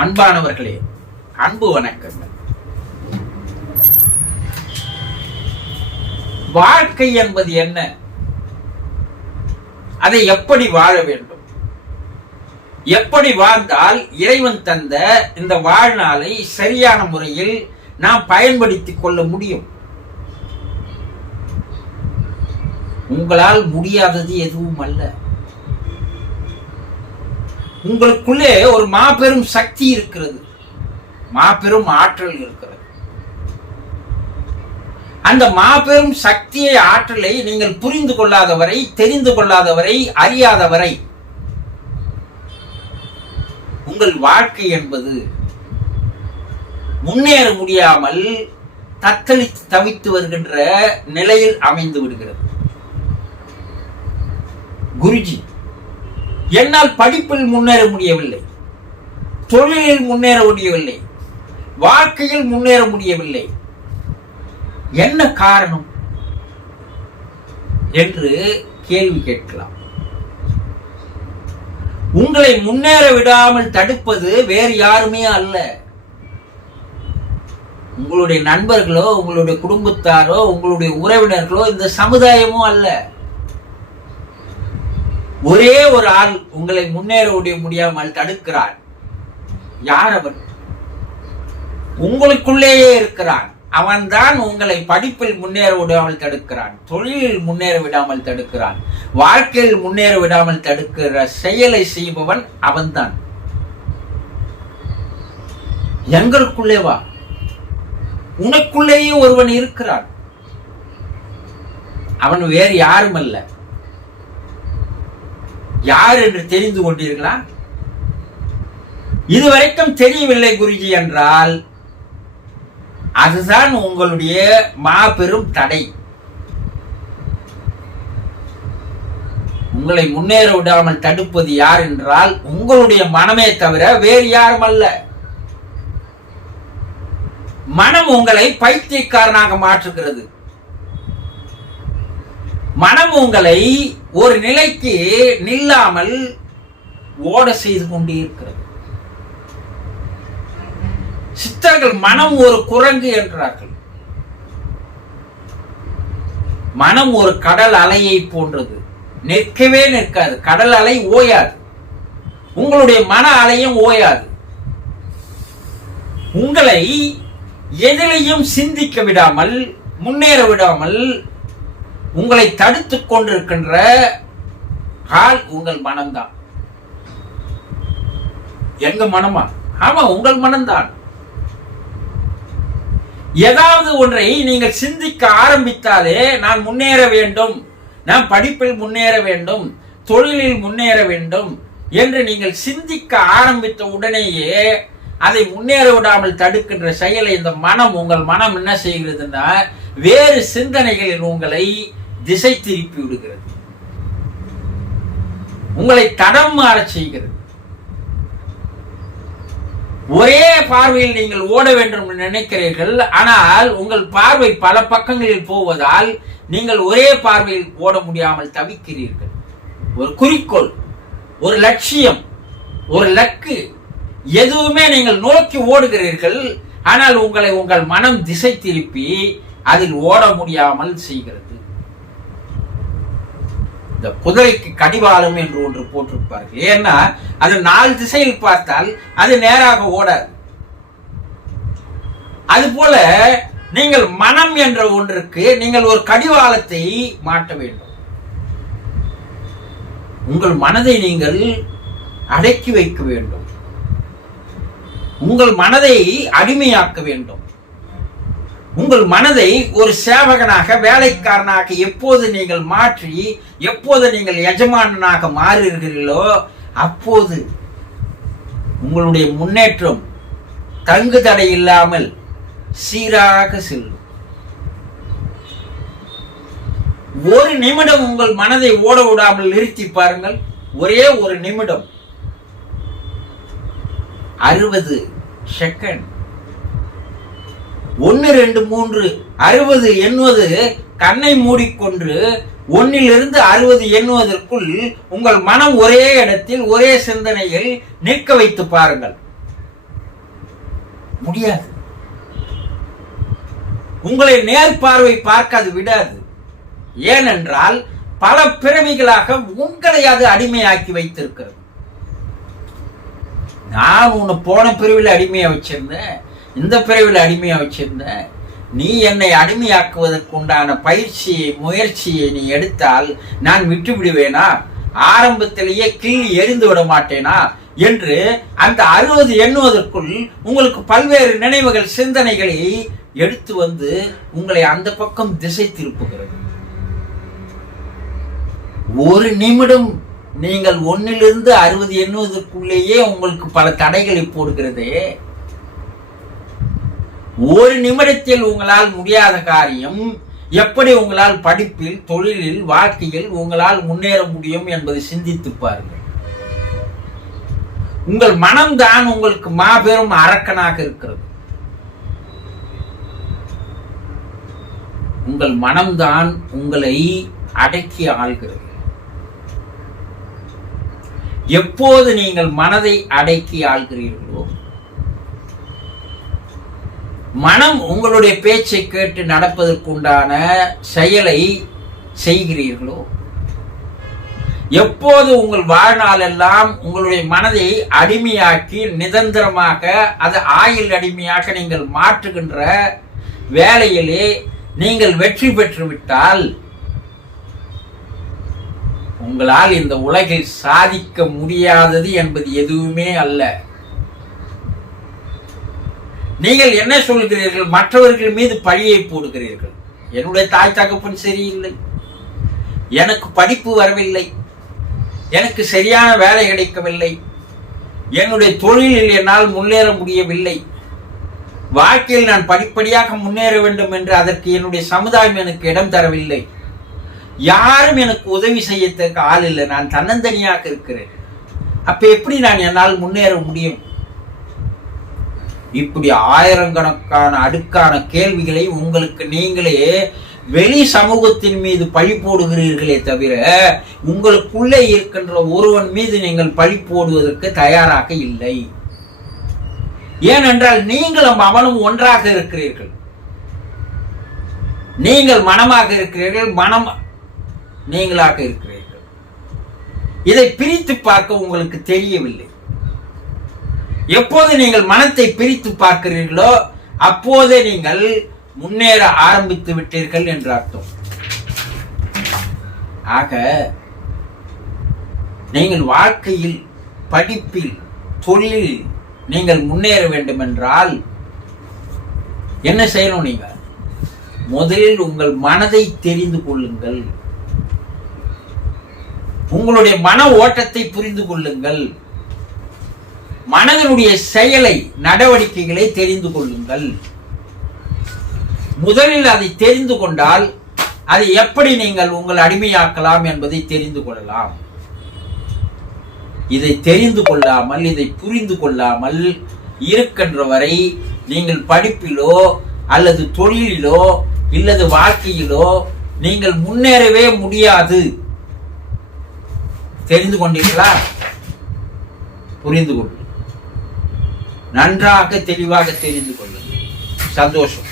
அன்பானவர்களே, அன்பு வணக்கங்கள். வாழ்க்கை என்பது என்ன? அதை எப்படி வாழ வேண்டும்? எப்படி வாழ்ந்தால் இறைவன் தந்த இந்த வாழ்நாளை சரியான முறையில் நாம் பயன்படுத்திக் கொள்ள முடியும்? உங்களால் முடியாதது எதுவும் அல்ல. உங்களுக்குள்ளே ஒரு மாபெரும் சக்தி இருக்கிறது, மாபெரும் ஆற்றல் இருக்கிறது. அந்த மாபெரும் சக்தியை, ஆற்றலை நீங்கள் புரிந்து கொள்ளாதவரை, தெரிந்து கொள்ளாதவரை, அறியாதவரை உங்கள் வாழ்க்கை என்பது முன்னேற முடியாமல் தத்தளித்து தவித்து வருகின்ற நிலையில் அமைந்து விடுகிறது. குருஜி, என்னால் படிப்பில் முன்னேற முடியவில்லை, தொழிலில் முன்னேற முடியவில்லை, வாழ்க்கையில் முன்னேற முடியவில்லை, என்ன காரணம் என்று கேள்வி கேட்கலாம். உங்களை முன்னேற விடாமல் தடுப்பது வேறு யாருமே அல்ல. உங்களுடைய நண்பர்களோ, உங்களுடைய குடும்பத்தாரோ, உங்களுடைய உறவினர்களோ, இந்த சமுதாயமோ அல்ல. ஒரே ஒரு ஆள் உங்களை முன்னேற முடியாமல் தடுக்கிறான். யார் அவன்? உங்களுக்குள்ளேயே இருக்கிறான். அவன்தான் உங்களை படிப்பில் முன்னேற விடாமல் தடுக்கிறான், தொழிலில் முன்னேற விடாமல் தடுக்கிறான், வாழ்க்கையில் முன்னேற விடாமல் தடுக்கிற செயலை செய்பவன் அவன்தான். எங்களுக்குள்ளே வா. உனக்குள்ளேயே ஒருவன் இருக்கிறான். அவன் வேறு யாரும் அல்ல. யார் என்று தெரிந்து கொண்டீர்களா? இதுவரைக்கும் தெரியவில்லை குருஜி என்றால் அதுதான் உங்களுடைய மாபெரும் தடை. உங்களை முன்னேற விடாமல் தடுப்பது யார் என்றால் உங்களுடைய மனமே தவிர வேறு யாரும் அல்ல. மனம் உங்களை பைத்தியக்காரனாக மாற்றுகிறது. மனம் உங்களை ஒரு நிலைக்கு நில்லாமல் ஓட செய்து கொண்டே இருக்கிறது. சித்தர்கள் மனம் ஒரு குரங்கு என்றார்கள். மனம் ஒரு கடல் அலையை போன்றது, நிற்கவே நிற்காது. கடல் அலை ஓயாது, உங்களுடைய மன அலையும் ஓயாது. உங்களை எதிலையும் சிந்திக்க விடாமல், முன்னேற விடாமல் உங்களை தடுத்துக் கொண்டிருக்கின்ற ஆள் உங்கள் மனம்தான். எங்க மனமா? ஆமா, உங்கள் மனம்தான். ஏதாவது ஒன்றை நீங்கள் சிந்திக்க ஆரம்பித்தாலே, நான் முன்னேற வேண்டும், நான் படிப்பில் முன்னேற வேண்டும், தொழிலில் முன்னேற வேண்டும் என்று நீங்கள் சிந்திக்க ஆரம்பித்த உடனேயே அதை முன்னேற விடாமல் தடுக்கின்ற செயலை இந்த மனம், உங்கள் மனம் என்ன செய்கிறதுன்னா வேறு சிந்தனைகளில் உங்களை திசை திருப்பி விடுகிறது, உங்களை தடம் மாற செய்கிறது. ஒரே பார்வையில் நீங்கள் ஓட வேண்டும் என்று நினைக்கிறீர்கள். ஆனால் உங்கள் பார்வை பல பக்கங்களில் போவதால் நீங்கள் ஒரே பார்வையில் ஓட முடியாமல் தவிக்கிறீர்கள். ஒரு குறிக்கோள், ஒரு லட்சியம், ஒரு லக்கு, எதுவுமே நீங்கள் நோக்கி ஓடுகிறீர்கள். ஆனால் உங்களை உங்கள் மனம் திசை திருப்பி அதில் ஓட முடியாமல் செய்கிறது. இந்த குதிரைக்கு கடிவாளம் என்று ஒன்று போட்டிருப்பார்கள். ஏன்னா அது 4 திசையில் பார்த்தால் அது நேராக ஓடாது. அதுபோல நீங்கள் மனம் என்ற ஒன்றுக்கு நீங்கள் ஒரு கடிவாளத்தை மாட்ட வேண்டும். உங்கள் மனதை நீங்கள் அடக்கி வைக்க வேண்டும். உங்கள் மனதை அடிமையாக்க வேண்டும். உங்கள் மனதை ஒரு சேவகனாக, வேலைக்காரனாக எப்போது நீங்கள் மாற்றி, எப்போது நீங்கள் எஜமானனாக மாறுகிறீர்களோ அப்போது உங்களுடைய முன்னேற்றம் தங்கு தடை இல்லாமல் சீராக செல்லும். ஒரு நிமிடம் உங்கள் மனதை ஓட விடாமல் நிறுத்தி பாருங்கள். ஒரே ஒரு நிமிடம், 60 செகண்ட், 1 2 3 60 எண்ணுவது கண்ணை மூடிக்கொண்டு 1 60 எண்ணுவதற்குள் உங்கள் மனம் ஒரே இடத்தில் ஒரே சிந்தனையில் நிற்க வைத்து பாருங்கள். முடியாது. உங்களை நேர்பார்வை பார்க்க அது விடாது. ஏனென்றால் பல பிறவிகளாக உங்களை அது அடிமையாக்கி வைத்திருக்கிறது. நான் உன்னை போன பிரிவில் அடிமையா வச்சிருந்தேன், இந்த பிரிவில் அடிமையா வச்சிருந்தேன். நீ என்னை அடிமையாக்குவதற்கு உண்டான பயிற்சியை முயற்சியை நீ எடுத்தால் நான் விட்டு விடுவேனா? ஆரம்பத்திலேயே கிள்ளி எரிந்து விட மாட்டேனா என்று அந்த 60 எண்ணுவதற்குள் உங்களுக்கு பல்வேறு நினைவுகள் சிந்தனைகளை எடுத்து வந்து உங்களை அந்த பக்கம் திசை திருப்புகிறது. ஒரு நிமிடம் நீங்கள் 1லிருந்து 60 எண்ணுவதற்குள்ளேயே உங்களுக்கு பல தடைகளை போடுகிறதே. ஒரு நிமிடத்தில் உங்களால் முடியாத காரியம் எப்படி உங்களால் படிப்பில், தொழிலில், வாழ்க்கையில் உங்களால் முன்னேற முடியும் என்பதை சிந்தித்து பாருங்கள். உங்கள் மனம்தான் உங்களுக்கு மாபெரும் அரக்கனாக இருக்கிறது. உங்கள் மனம்தான் உங்களை அடக்கி ஆள்கிறது. எப்போது நீங்கள் மனதை அடக்கி ஆள்கிறீர்களோ, மனம் உங்களுடைய பேச்சை கேட்டு நடப்பதற்குண்டான செயலை செய்கிறீர்களோ, எப்போது உங்கள் வாழ்நாளெல்லாம் உங்களுடைய மனதை அடிமையாக்கி நிரந்தரமாக அது ஆயுள் அடிமையாக நீங்கள் மாற்றுகின்ற வேலையிலே நீங்கள் வெற்றி பெற்று விட்டால் உங்களால் இந்த உலகில் சாதிக்க முடியாதது என்பது எதுவுமே அல்ல. நீங்கள் என்ன சொல்கிறீர்கள்? மற்றவர்கள் மீது பழியை போடுகிறீர்கள். என்னுடைய தாய் தகப்பன் சரியில்லை, எனக்கு படிப்பு வரவில்லை, எனக்கு சரியான வேலை கிடைக்கவில்லை, என்னுடைய தொழிலில் என்னால் முன்னேற முடியவில்லை, வாழ்க்கையில் நான் படிப்படியாக முன்னேற வேண்டும் என்று அதற்கு என்னுடைய சமுதாயம் எனக்கு இடம் தரவில்லை, யாரும் எனக்கு உதவி செய்யறதுக்கு ஆள் இல்லை, நான் தன்னந்தனியாக இருக்கிறேன், அப்ப எப்படி நான் என்னால் முன்னேற முடியும்? இப்படி ஆயிரக்கணக்கான அடுக்கான கேள்விகளை உங்களுக்கு நீங்களே வெளி சமூகத்தின் மீது பழி போடுகிறீர்களே தவிர உங்களுக்குள்ளே இருக்கின்ற ஒருவன் மீது நீங்கள் பழி போடுவதற்கு தயாராக இல்லை. ஏனென்றால் நீங்களும் அவனும் ஒன்றாக இருக்கிறீர்கள். நீங்கள் மனமாக இருக்கிறீர்கள், மனம் நீங்களாக இருக்கிறீர்கள். இதை பிரித்து பார்க்க உங்களுக்கு தெரியவில்லை. எப்போது நீங்கள் மனத்தை பிரித்து பார்க்கிறீர்களோ அப்போதே நீங்கள் முன்னேற ஆரம்பித்து விட்டீர்கள் என்று அர்த்தம். ஆக நீங்கள் வாழ்க்கையில், படிப்பில், தொழிலில் நீங்கள் முன்னேற வேண்டும் என்றால் என்ன செய்யணும்? நீங்கள் முதலில் உங்கள் மனதை தெரிந்து கொள்ளுங்கள். உங்களுடைய மன ஓட்டத்தை புரிந்து கொள்ளுங்கள். மனதனுடைய செயலை, நடவடிக்கைகளை தெரிந்து கொள்ளுங்கள். முதலில் அதை தெரிந்து கொண்டால் அதை எப்படி நீங்கள் உங்கள் அடிமையாக்கலாம் என்பதை தெரிந்து கொள்ளலாம். இதை தெரிந்து கொள்ளாமல், இதை புரிந்து கொள்ளாமல் இருக்கின்ற வரை நீங்கள் படிப்பிலோ அல்லது தொழிலிலோ இல்லது வாழ்க்கையிலோ நீங்கள் முன்னேறவே முடியாது. தெரிந்து கொண்டீர்களா? புரிந்து கொள்ளுங்கள். நன்றாக தெளிவாக தெரிந்து கொள்ளுங்கள். சந்தோஷம்.